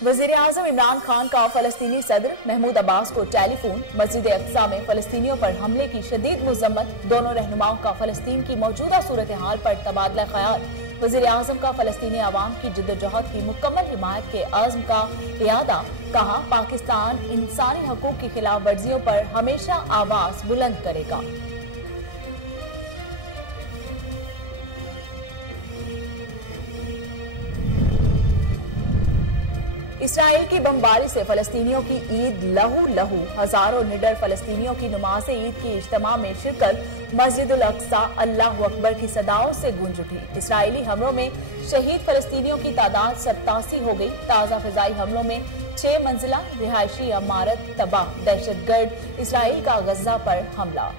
वज़ीर-ए-आज़म इमरान खान का फलस्तीनी सदर महमूद अब्बास को टेलीफोन। मस्जिद अक्सा में फलस्तीनियों पर हमले की शदीद मुज़म्मत। दोनों रहनुमाओं का फलस्तीन की मौजूदा सूरत हाल पर तबादला ख्याल। वज़ीर-ए-आज़म का फलस्तीनी आवाम की जिद्दोजहद की मुकम्मल हिमायत के अज़्म का इयादा। कहा, पाकिस्तान इंसानी हकूक की खिलाफ वर्जियों पर हमेशा आवाज बुलंद करेगा। इसराइल की बमबारी से फलस्तीनियों की ईद लहू लहू। हजारों निडर फलस्तीनियों की नमाज ईद की इज्तिमा में शिरकत। मस्जिद अल अक्सा अल्लाहु अकबर की सदाओं से गूंज उठी। इसराइली हमलों में शहीद फलस्तीनियों की तादाद 87 हो गई। ताजा फिजाई हमलों में 6 मंजिला रिहायशी इमारत तबाह। दहशतगर्द इसराइल का गजा पर हमला।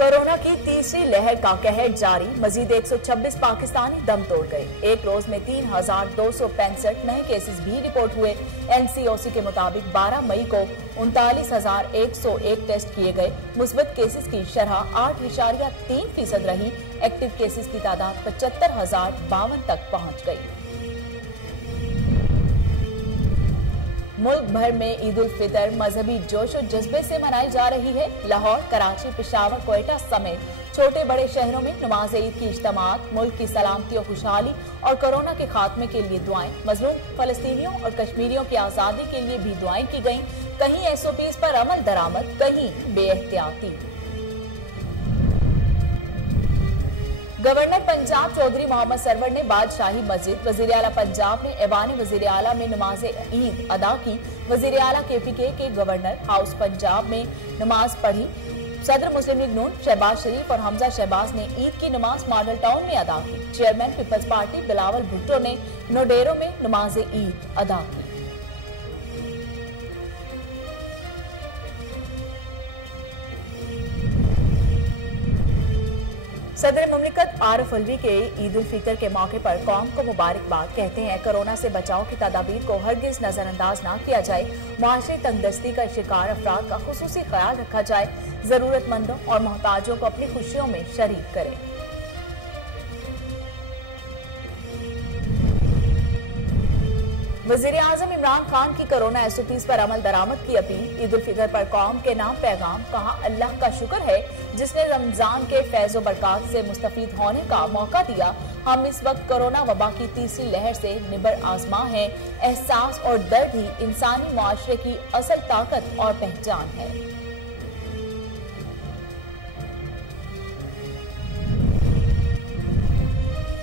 कोरोना की तीसरी लहर का कहर जारी। मजीद 126 पाकिस्तानी दम तोड़ गए। एक रोज में 3265 नए केसेस भी रिपोर्ट हुए। एनसीओसी के मुताबिक 12 मई को 39,101 टेस्ट किए गए। मुस्बत केसेस की शरह 8.3% रही। एक्टिव केसेस की तादाद 75,052 तक पहुंच गई। मुल्क भर में ईद उल फितर मजहबी जोश और जज्बे से मनाई जा रही है। लाहौर, कराची, पेशावर, क्वेटा समेत छोटे बड़े शहरों में नमाज ईद की इज्तिमात। मुल्क की सलामती और खुशहाली और कोरोना के खात्मे के लिए दुआएं। मजलूम फलस्तीनियों और कश्मीरियों की आजादी के लिए भी दुआएं की गईं। कहीं एसओपीज पर अमल दरामद, कहीं बेएहतियाती। गवर्नर पंजाब चौधरी मोहम्मद सरवर ने बादशाही मस्जिद वजीर आला पंजाब ने ऐवान वजीर आला में नमाज ईद अदा की। वजीर आला केपीके के गवर्नर हाउस पंजाब में नमाज पढ़ी। सदर मुस्लिम लीग नून शहबाज शरीफ और हमजा शहबाज ने ईद की नमाज मॉडल टाउन में अदा की। Chairman peoples party Bilawal Bhutto ने नोडेरो में नमाज ईद अदा की। सदर मुमलिकत आरिफ अलवी के ईद उल फितर के मौके पर कौम को मुबारकबाद। कहते हैं, कोरोना से बचाव की तदाबीर को हरगिज नजरअंदाज न किया जाए। मुआशरी तंगदस्ती का शिकार अफराद का खुसूसी ख्याल रखा जाए। जरूरतमंदों और मोहताजों को अपनी खुशियों में शरीक करें। वज़ीर-ए-आज़म इमरान खान की कोरोना एसओपीज पर अमल दरामद की अपील। ईद उल फितर पर कौम के नाम पैगाम। कहा, अल्लाह का शुक्र है जिसने रमजान के फैज़ो बरकत से मुस्तफीद होने का मौका दिया। हम इस वक्त कोरोना वबा की तीसरी लहर से निबर आजमा हैं। एहसास और दर्द ही इंसानी मुआशरे की असल ताकत और पहचान है।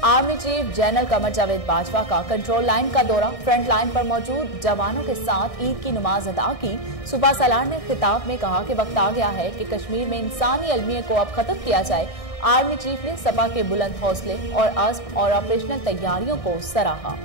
Army chief general Qamar Javed Bajwa का कंट्रोल लाइन का दौरा। फ्रंट लाइन पर मौजूद जवानों के साथ ईद की नमाज अदा की। सुबह सलार ने खिताब में कहा कि वक्त आ गया है कि कश्मीर में इंसानी अलमियत को अब खत्म किया जाए। आर्मी चीफ ने सपा के बुलंद हौसले और अज़्म और ऑपरेशनल तैयारियों को सराहा।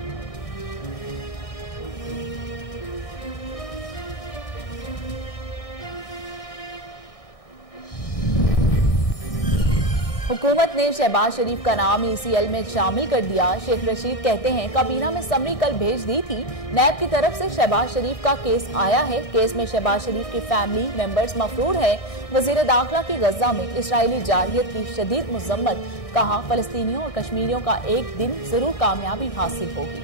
हुकूमत ने शहबाज शरीफ का नाम ईसीएल में शामिल कर दिया। शेख रशीद कहते हैं, काबीना में समरी कल भेज दी थी। नैब की तरफ से शहबाज शरीफ का केस आया है। केस में शहबाज शरीफ की फैमिली मेंबर्स मफरूर है। वजीर दाखिला की गजा में इसराइली जारहियत की शदीद मुजम्मत। कहा, फलस्तीनियों और कश्मीरियों का एक दिन जरूर कामयाबी हासिल होगी।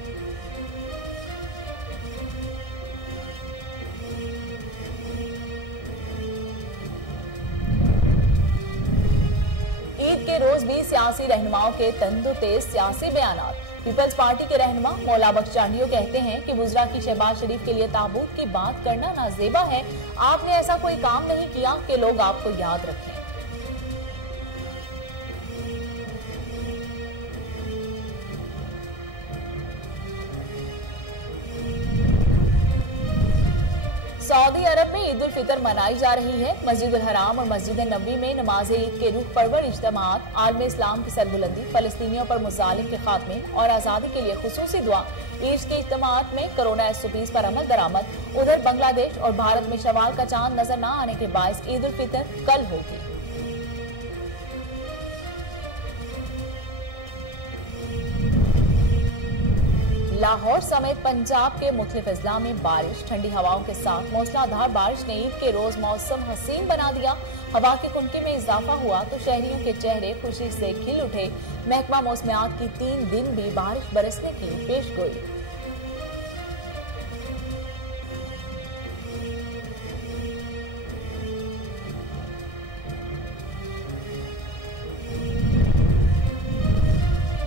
ईद के रोज भी सियासी रहनुमाओं के तंदुतेज सियासी बयानात। पीपल्स पार्टी के रहनुमा मौला बख्श चांडियो कहते हैं कि वुज़रा की शहबाज शरीफ के लिए ताबूत की बात करना नाजेबा है। आपने ऐसा कोई काम नहीं किया कि लोग आपको याद रखें। सऊदी अरब में ईद उल फितर मनाई जा रही है। मस्जिद उल हराम और मस्जिद नबवी में नमाज ईद के रूह परवर इज्तिमात। आलम इस्लाम की सरबुलंदी, फलस्तीनियों पर मुजालिम के खात्मे और आज़ादी के लिए खुसूसी दुआ। ईद के इज्तिमात में कोरोना एसओपीज पर अमल दरामद। उधर बांग्लादेश और भारत में शवाल का चांद नजर न आने के बायस ईद उल फितर कल होगी। लाहौर समेत पंजाब के मुख्तलिफ अजला में बारिश, ठंडी हवाओं के साथ मूसलाधार बारिश ने ईद के रोज मौसम हसीन बना दिया। हवा की कुनकी में इजाफा हुआ तो शहरियों के चेहरे खुशी से खिल उठे। महकमा मौसमियात की 3 दिन भी बारिश बरसने की पेशगोई।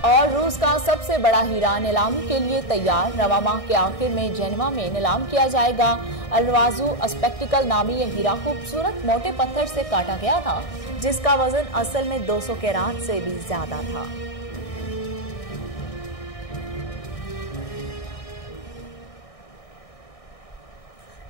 और रूस का सबसे बड़ा हीरा नीलाम के लिए तैयार। रवा माह के आखिर में जेनेवा में नीलाम किया जाएगा। अलवाजू स्पेक्टिकल नामी यह हीरा खूबसूरत मोटे पत्थर से काटा गया था, जिसका वजन असल में 200 कैरात से भी ज्यादा था।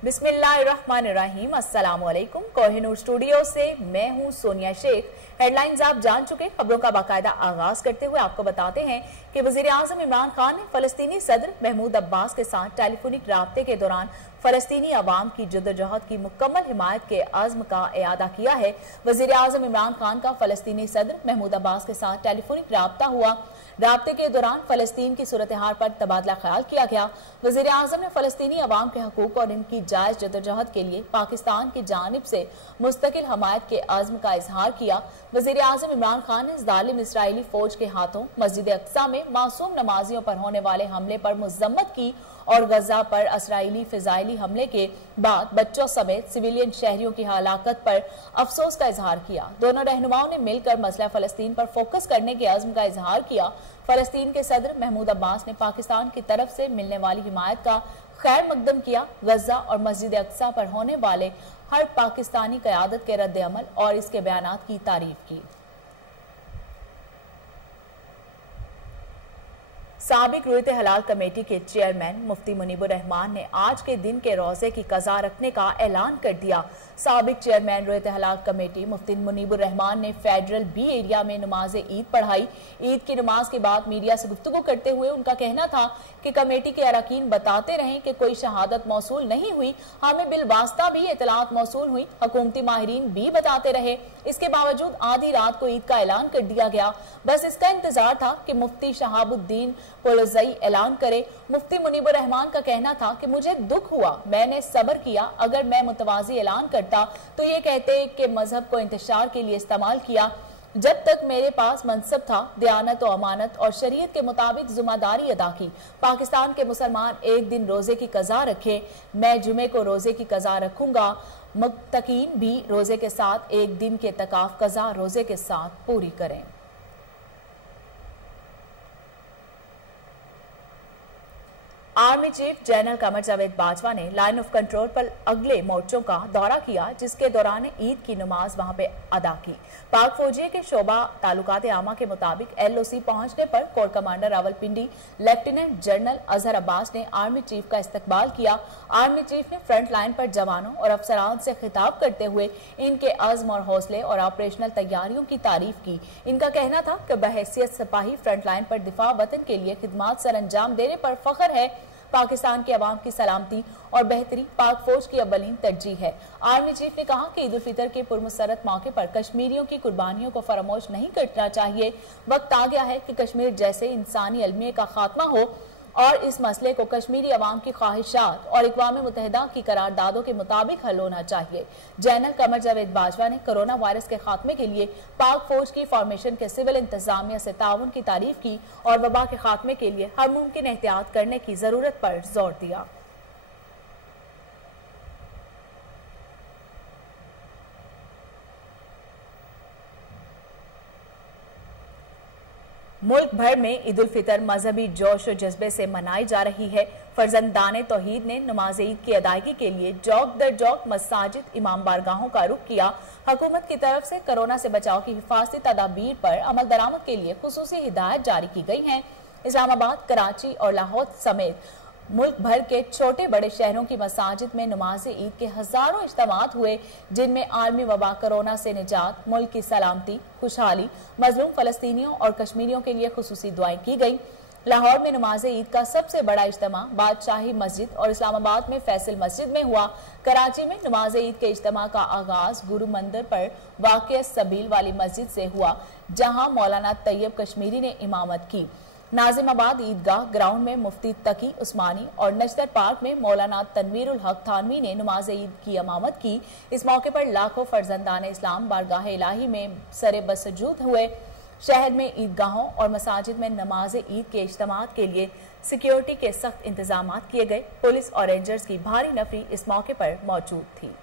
बिस्मिल्लाहिर्रहमानिर्रहीम। अस्सलामुअलैकुम। कोहिनूर स्टूडियो से मैं हूं सोनिया शेख। हेडलाइंस आप जान चुके। खबरों का बाकायदा आगाज करते हुए आपको बताते हैं कि वजीर आजम इमरान खान ने फलस्तीनी सदर महमूद अब्बास के साथ टेलीफोनिक राब्ते के दौरान फलस्तीनी अवाम की जद्दोजहद की मुकम्मल हिमायत के अज़्म का इयादा किया है। वजीर आजम इमरान खान का फलस्तीनी सदर महमूद अब्बास के साथ टेलीफोनिक राब्ता हुआ। राब्ते के दौरान फलस्तीन की सूरत हाल पर तबादला ख्याल किया गया। वजीर आजम ने फलस्तीनी अवाम के हकूक और इनकी जायज जद्दोजहद के लिए पाकिस्तान की जानिब से मुस्तकिल हमायत के अज़्म का इजहार किया। वजीर आजम इमरान खान ने जालिम इसराइली फौज के हाथों मस्जिद अक्सा में मासूम नमाजियों पर होने वाले हमले पर मजम्मत की और गजा पर इसराइली फिजाइली हमले के बाद बच्चों समेत सिविलियन शहरियों की हलाकत पर अफसोस का इजहार किया। दोनों रहनुमाओं ने मिलकर मसला फलस्तीन पर फोकस करने के अज़्म का इजहार किया। फलस्तीन के सदर महमूद अब्बास ने पाकिस्तान की तरफ से मिलने वाली हिमायत का खैर मकदम किया। गजा और मस्जिद अक्सा पर होने वाले हर पाकिस्तानी क़यादत के रद्द अमल और इसके बयानात की तारीफ की। साबिक रुयत हलाल कमेटी के चेयरमैन मुफ्ती मुनीबुर रहमान ने आज के दिन के रोजे की कज़ा रखने का ऐलान कर दिया। साबिक चेयरमैन रुयत हलाल कमेटी मुफ्ती मुनीबुर रहमान ने फेडरल बी एरिया में नमाज ईद पढ़ाई। ईद की नमाज के बाद मीडिया से गुफ्तगू करते हुए उनका कहना था कि कमेटी के अरकान बताते रहे कि कोई शहादत मौसूल नहीं हुई, हमें बिलवास्ता भी इतलात मौसूल हुई। हुकूमती माहिरीन भी बताते रहे, इसके बावजूद आधी रात को ईद का ऐलान कर दिया गया। बस इसका इंतजार था कि मुफ्ती शहाबुद्दीन पुलजई ऐलान करे। मुफ्ती मुनीबुर रहमान का कहना था कि मुझे दुख हुआ, मैंने सब्र किया। अगर मैं मुतवाजी ऐलान करता तो ये कहते कि मजहब को इंतशार के लिए इस्तेमाल किया। जब तक मेरे पास मनसब था, दयानत और अमानत और शरीयत के मुताबिक जिम्मेदारी अदा की। पाकिस्तान के मुसलमान एक दिन रोजे की कज़ा रखे, मैं जुमे को रोजे की कज़ा रखूंगा। मुत्तकीन भी रोजे के साथ एक दिन के तकाफ कज़ा रोजे के साथ पूरी करें। Army chief general Qamar Javed Bajwa ने लाइन ऑफ कंट्रोल पर अगले मोर्चों का दौरा किया, जिसके दौरान ईद की नमाज वहां पे अदा की। पाक फौजी के शोबा तालुकात आमा के मुताबिक LOC पहुंचने पर core commander Rawalpindi lieutenant general Azhar Abbas ने आर्मी चीफ का इस्तकबाल किया। आर्मी चीफ ने फ्रंट लाइन पर जवानों और अफसरान से खिताब करते हुए इनके अज़्म और हौसले और ऑपरेशनल तैयारियों की तारीफ की। इनका कहना था कि बहैसियत सिपाही फ्रंट लाइन पर दिफा वतन के लिए खिदमात सर अंजाम देने पर फख्र है। पाकिस्तान के अवाम की सलामती और बेहतरी पाक फौज की अव्वलीन तरजीह है। आर्मी चीफ ने कहा कि ईद उल फितर के पुरमसरत मौके पर कश्मीरियों की कुर्बानियों को फरामोश नहीं करना चाहिए। वक्त आ गया है कि कश्मीर जैसे इंसानी अलमिये का खात्मा हो और इस मसले को कश्मीरी अवाम की ख्वाहिशात और अक़वाम मुत्तहिदा की करारदादों के मुताबिक हल होना चाहिए। जनरल कमर जावेद बाजवा ने कोरोना वायरस के खात्मे के लिए पाक फौज की फॉर्मेशन के सिविल इंतजामिया से ताउन की तारीफ की और वबा के खात्मे के लिए हर मुमकिन एहतियात करने की जरूरत पर जोर दिया। मुल्क भर में ईद उल फितर मजहबी जोश और जज्बे से मनाई जा रही है। फर्जंदाने तौहीद ने नमाज ईद की अदायगी के लिए जौक दर जौक मसाजिद, इमाम बारगाहों का रुख किया। हुकूमत की तरफ से कोरोना से बचाव की हिफाजती तदाबीर पर अमल दरामद के लिए खुसूसी हिदायत जारी की गई हैं। इस्लामाबाद, कराची और लाहौर समेत मुल्क भर के छोटे बड़े शहरों की मसाजिद में नमाज ईद के हजारों इज्तिमात हुए, जिनमें आलमी वबा कोरोना से निजात, मुल्क की सलामती, खुशहाली, मजलूम फलस्तीनियों और कश्मीरियों के लिए खुसूसी दुआएं की गई। लाहौर में नमाज ईद का सबसे बड़ा इज्तिमा बादशाही मस्जिद और इस्लामाबाद में फैसल मस्जिद में हुआ। कराची में नमाज ईद के इज्तिमा का आगाज गुरु मंदिर पर वाक़िअ सबील वाली मस्जिद से हुआ, जहां मौलाना तैयब कश्मीरी ने इमामत की। नाजिमाबाद ईदगाह ग्राउंड में मुफ्ती तकी उस्मानी और नश्तर पार्क में मौलाना तनवीरुल हक थानवी ने नमाज ईद की इमामत की। इस मौके पर लाखों फर्जंदान इस्लाम बारगाह इलाही में सरे बसजूद हुए। शहर में ईदगाहों और मसाजिद में नमाज ईद के इज्तिमात के लिए सिक्योरिटी के सख्त इंतजाम किए गए। पुलिस और रेंजर्स की भारी नफरी इस मौके पर मौजूद थी।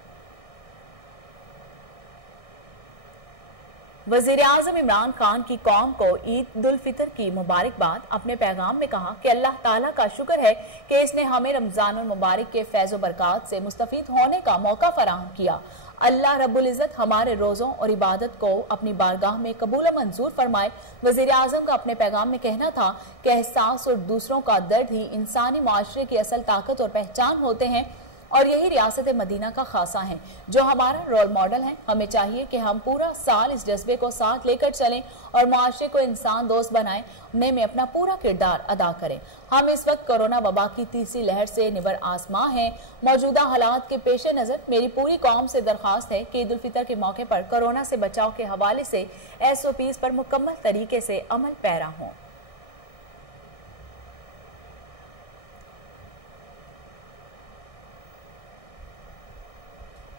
वज़ीर-ए-आज़म इमरान खान की कौम को ईद उल फितर की मुबारकबाद। अपने पैगाम में कहा कि अल्लाह ताला का शुक्र है कि इसने हमें रमजान मुबारक के फैज़ बरक़ात से मुस्तफ़ीद होने का मौका फराहम किया। अल्लाह रब्बुल इज़्ज़त हमारे रोज़ों और इबादत को अपनी बारगाह में कबूल मंजूर फरमाए। वज़ीर-ए-आज़म का अपने पैगाम में कहना था कि एहसास और दूसरों का दर्द ही इंसानी माशरे की असल ताकत और पहचान होते हैं और यही रियासत मदीना का खासा है जो हमारा रोल मॉडल है। हमें चाहिए कि हम पूरा साल इस जज्बे को साथ लेकर चलें और माशरे को इंसान दोस्त बनाने में अपना पूरा किरदार अदा करें। हम इस वक्त कोरोना वबा की तीसरी लहर से निबर आसमां हैं। मौजूदा हालात के पेश नजर मेरी पूरी कौम से दरखास्त है कि ईद उल फितर के मौके पर कोरोना से बचाव के हवाले से SOPs पर मुकम्मल तरीके से अमल पैरा हों।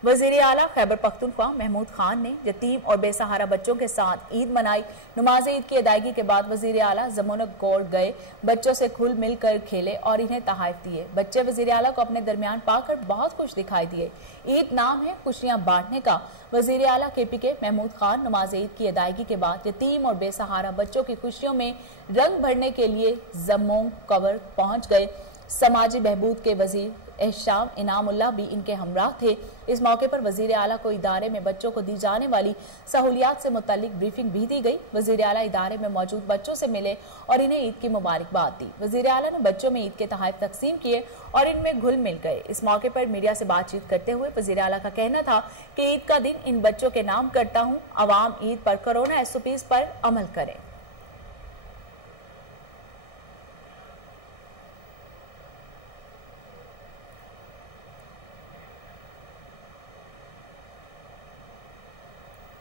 वज़ीर आला खैबर पख्तूनख्वा महमूद खान ने यतीम और बेसहारा बच्चों के साथ ईद मनाई। नमाज ईद की अदायगी के बाद वज़ीर आला जमुना कोर्ट गए, बच्चों से खुल मिलकर खेले और इन्हें तहाइफ दिए। बच्चे वज़ीर आला को अपने दरमियान पाकर बहुत खुश दिखाई दिए। ईद नाम है खुशियां बांटने का। वज़ीर आला KPK महमूद खान नमाज ईद की अदायगी के बाद यतीम और बेसहारा बच्चों की खुशियों में रंग भरने के लिए जम्मू कवर पहुंच गए। समाजी बहबूद के वजीर एहशाम इनामुल्लाह भी इनके हमराह थे। इस मौके पर वजीर आला को इदारे में बच्चों को दी जाने वाली सहूलियात से मुतालिक ब्रीफिंग भी दी गई। वजीर आला इदारे में मौजूद बच्चों से मिले और इन्हें ईद की मुबारकबाद दी। वजीर आला ने बच्चों में ईद के तोहफे तकसीम किए और इनमें घुल मिल गए। इस मौके पर मीडिया से बातचीत करते हुए वजीर आला का कहना था कि ईद का दिन इन बच्चों के नाम करता हूँ। अवाम ईद पर कोरोना SOPs पर अमल करें।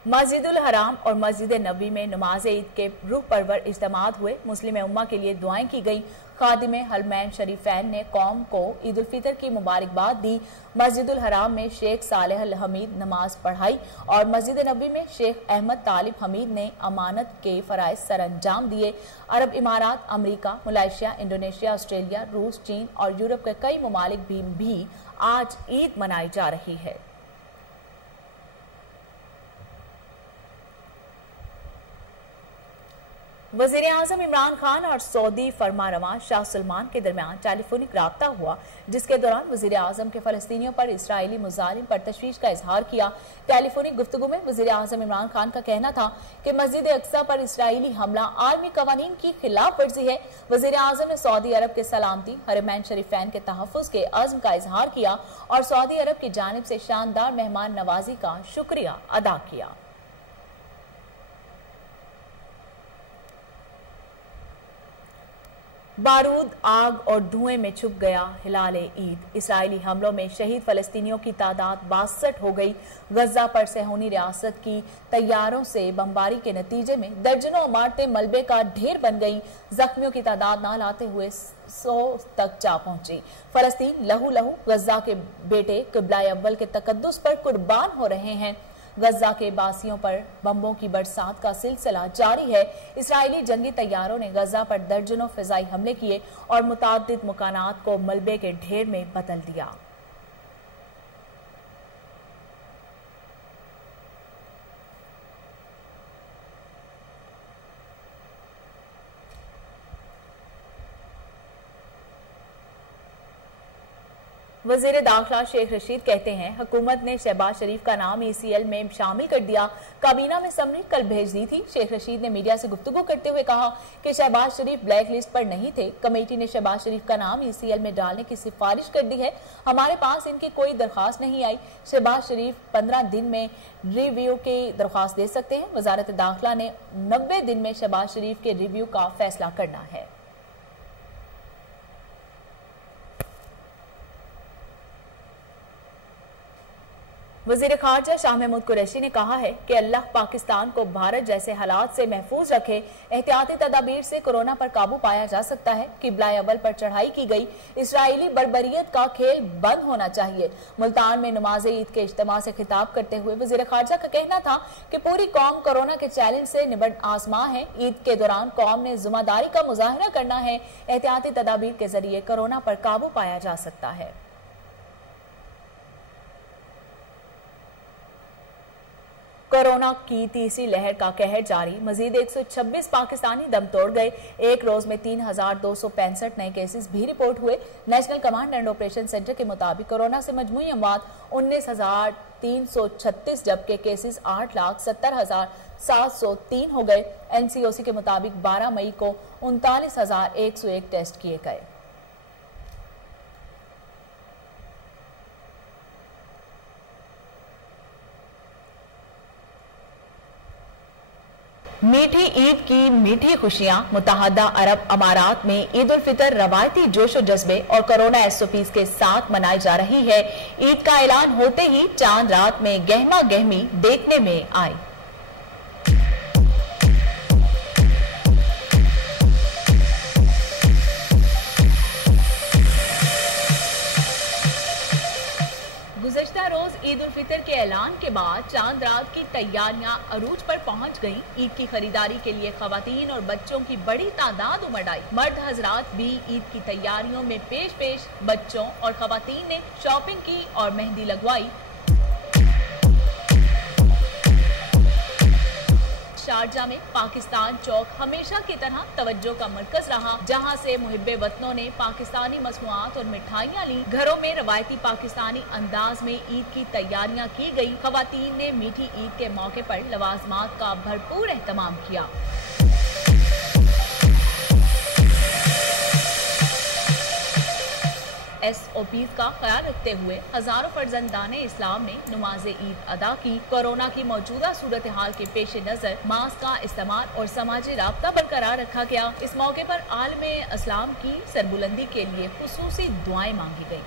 मस्जिदुल हराम और मस्जिद नबी में नमाज ईद के रूह परवर इज्तिमात हुए। मुस्लिम उम्मा के लिए दुआएं की गई। खादिम हरमैन शरीफैन ने कौम को ईद उल फितर की मुबारकबाद दी। मस्जिदुल हराम में शेख सालेह अल हमीद नमाज पढ़ाई और मस्जिद नबी में शेख अहमद तालिब हमीद ने अमानत के फराइज सर अंजाम दिए। अरब इमारात, अमरीका, मलेशिया, इंडोनेशिया, ऑस्ट्रेलिया, रूस, चीन और यूरोप के कई ममालिक भी आज ईद मनाई जा रही है। वज़ीर-ए-आज़म इमरान खान और सऊदी फरमारवां शाह सलमान के दरमियान टेलीफोनिक राब्ता हुआ, जिसके दौरान वज़ीर-ए-आज़म के फ़लस्तीनियों पर इसराइली मुजालिम पर तशवीश का इजहार किया। टेलीफोनिक गुफ्तगू में वज़ीर-ए-आज़म इमरान खान का कहना था कि मस्जिद अक्सा पर इसराइली हमला आलमी कवानीन की खिलाफ वर्जी है। वज़ीर-ए-आज़म ने सऊदी अरब के सलामती हरमैन शरीफैन के तहफ़्फ़ुज़ के अज़्म का इजहार किया और सऊदी अरब की जानिब से शानदार मेहमान नवाजी का शुक्रिया अदा किया। बारूद, आग और धुएं में छुप गया हिलाल ईद। इसराइली हमलों में शहीद फलस्तीनियों की तादाद 62 हो गई। गजा पर सहूनी रियासत की तैयारों से बमबारी के नतीजे में दर्जनों इमारतें मलबे का ढेर बन गईं। जख्मियों की तादाद ना लाते हुए 100 तक जा पहुंची। फलस्तीन लहू लहू गजा के बेटे क़िबला अव्वल के तकद्दुस पर कुर्बान हो रहे हैं। गजा के बासियों पर बम्बों की बरसात का सिलसिला जारी है। इसराइली जंगी तैयारों ने गजा पर दर्जनों फिजाई हमले किए और मुताद्दिद मकानात को मलबे के ढेर में बदल दिया। वज़ीर दाखिला शेख रशीद कहते हैं, हुकूमत ने शहबाज शरीफ का नाम ECL में शामिल कर दिया। काबीना में समरी कल भेज दी थी। शेख रशीद ने मीडिया से गुफ्तगू करते हुए कहा कि शहबाज शरीफ ब्लैक लिस्ट पर नहीं थे। कमेटी ने शहबाज शरीफ का नाम ECL में डालने की सिफारिश कर दी है। हमारे पास इनकी कोई दरख्वास्त नहीं आई। शहबाज शरीफ 15 दिन में रिव्यू की दरख्वास्त दे सकते हैं। वजारत दाखिला ने 90 दिन में शहबाज शरीफ के रिव्यू का फैसला करना है। वजीर खारजा शाह महमूद कुरैशी ने कहा है कि अल्लाह पाकिस्तान को भारत जैसे हालात से महफूज रखे। एहतियाती तदाबीर से कोरोना पर काबू पाया जा सकता है। किबला अव्वल पर चढ़ाई की गई इसराइली बर्बरियत का खेल बंद होना चाहिए। मुल्तान में नमाज ईद के इज्तिमा से खिताब करते हुए वजीर खारजा का कहना था कि पूरी कौम कोरोना के चैलेंज से निबट आजमा है। ईद के दौरान कौम ने जिम्मेदारी का मुजाहरा करना है। एहतियाती तदाबीर के जरिए कोरोना पर काबू पाया जा सकता है। कोरोना की तीसरी लहर का कहर जारी। मजीद 126 पाकिस्तानी दम तोड़ गए। एक रोज में 3265 नए केसेस भी रिपोर्ट हुए। National command and operation centre के मुताबिक कोरोना से मजमूई अमवात 19,336 जबकि केसेस 8,70,703 हो गए। एनसीओसी के मुताबिक 12 मई को 39,101 टेस्ट किए गए। मीठी ईद की मीठी खुशियां। मुत्तहदा अरब अमारात में ईद उल फितर रवायती जोश और जज्बे और कोरोना एसओपीज के साथ मनाई जा रही है। ईद का ऐलान होते ही चांद रात में गहमा गहमी देखने में आई। गुज़श्ता रोज ईद उल फितर के ऐलान के बाद चांद रात की तैयारियां अरूज पर पहुंच गईं। ईद की खरीदारी के लिए खवातीन और बच्चों की बड़ी तादाद उमड़ आई। मर्द हजरात भी ईद की तैयारियों में पेश बच्चों और खवातीन ने शॉपिंग की और मेहंदी लगवाई। शारजा में पाकिस्तान चौक हमेशा की तरह तवज्जो का मरकज रहा, जहां से मुहिब्बे वतनों ने पाकिस्तानी मसनूआत और मिठाइयां ली। घरों में रवायती पाकिस्तानी अंदाज में ईद की तैयारियां की गई। खवातीन ने मीठी ईद के मौके पर लवाजमात का भरपूर एहतमाम किया। एसओपीज का ख्याल रखते हुए हजारों फर्जंदाने इस्लाम ने नमाज ईद अदा की। कोरोना की मौजूदा सूरत हाल के पेश नजर मास्क का इस्तेमाल और समाजी राब्ता बरकरार रखा गया। इस मौके पर आलमे इस्लाम की सरबुलंदी के लिए खुसूसी दुआएं मांगी गयी।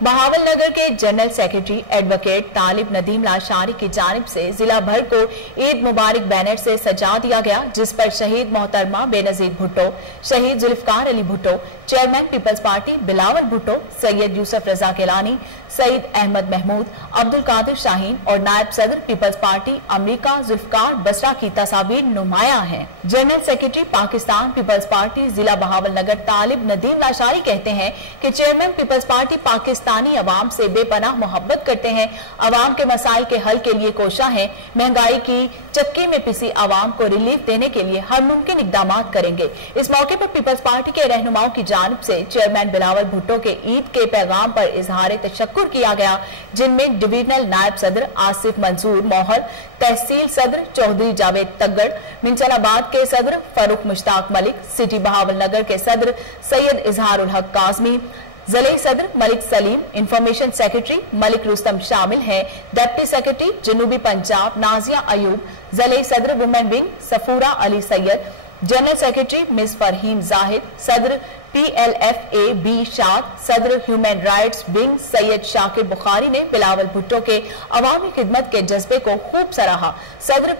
बहावलनगर के जनरल सेक्रेटरी एडवोकेट तालिब नदीम लाशारी की जानिब से जिला भर को ईद मुबारक बैनर से सजा दिया गया, जिस पर शहीद मोहतरमा बेनजीर भुट्टो, शहीद Zulfikar Ali Bhutto, chairman peoples party Bilawal Bhutto, Syed Yousuf Raza Gilani, Saeed Ahmed Mahmood, Abdul Qadir Shaheen और नायब सदर पीपल्स पार्टी अमरीका जुल्फकार बसरा की तस्वीर नुमाया है। General secretary Pakistan Peoples Party जिला बहावलनगर तालिब नदीम लाशारी कहते हैं कि चेयरमैन पीपल्स पार्टी पाकिस्तानी अवाम से बेपनाह मोहब्बत करते हैं, अवाम के मसाइल के हल के लिए कोशा है। महंगाई की चक्की में पिसी अवाम को रिलीफ देने के लिए हर मुमकिन इकदाम करेंगे। इस मौके पर पीपल्स पार्टी के रहनुमाओं की जानिब से चेयरमैन बिलावल भुट्टो के ईद के पैगाम पर इजहार तशक्कुर किया गया, जिनमें डिविजनल नायब सदर आसिफ मंसूर मोहर, तहसील सदर चौधरी जावेद तगड़, मिंचलाबाद के सदर फरूक मुश्ताक मलिक, सिटी बहावलनगर के सदर सैयद इजहारुल हक काजमी, ज़िले सदर मलिक सलीम, इंफॉर्मेशन सेक्रेटरी मलिक रुस्तम शामिल हैं। डिप्टी सेक्रेटरी जनूबी पंजाब नाजिया अयूब, ज़िले सदर women wing Safura Ali Syed, general secretary miss Farheem Zahid, सदर PLFA बी शाद, सदर human rights wing Syed Shakir Bukhari ने बिलावल भुट्टो के अवामी खिदमत के जज्बे को खूब सराहा। सदर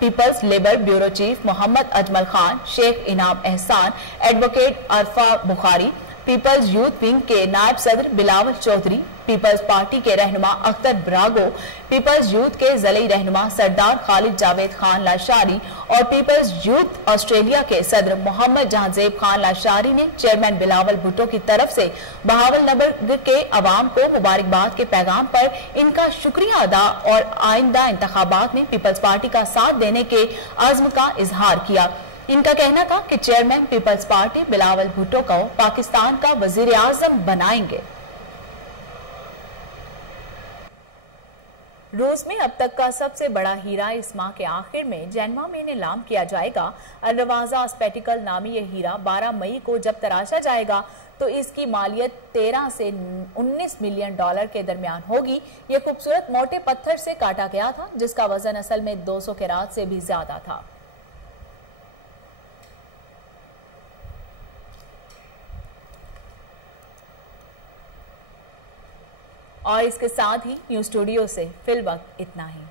peoples labour bureau chief Mohammad Ajmal Khan, Sheikh Inam Ehsan, advocate Arfa Bukhari, peoples youth wing के नायब सदर बिलावल चौधरी, पीपल्स पार्टी के रहनुमा अख्तर ब्रागो, पीपल्स यूथ के ज़िले रहनुमा सरदार खालिद जावेद खान लाशारी और पीपल्स यूथ ऑस्ट्रेलिया के सदर मोहम्मद जहांजेब खान लाशारी ने चेयरमैन बिलावल भुट्टो की तरफ से बहावलनगर के अवाम को मुबारकबाद के पैगाम पर इनका शुक्रिया अदा और आइंदा इंतखाबात में पीपल्स पार्टी का साथ देने के अज़्म का इजहार किया। इनका कहना था कि chairman peoples party Bilawal Bhutto को पाकिस्तान का वजीर आजम बनाएंगे। रूस में अब तक का सबसे बड़ा हीरा इस माह के आखिर में जेनवा में नीलाम किया जाएगा। अल-रवाजा स्पेटिकल नामी यह हीरा 12 मई को जब तराशा जाएगा तो इसकी मालियत 13 से 19 मिलियन डॉलर के दरमियान होगी। यह खूबसूरत मोटे पत्थर से काटा गया था, जिसका वजन असल में 200 कैरात से भी ज्यादा था। और इसके साथ ही न्यूज स्टूडियो से फिल वक्त इतना ही।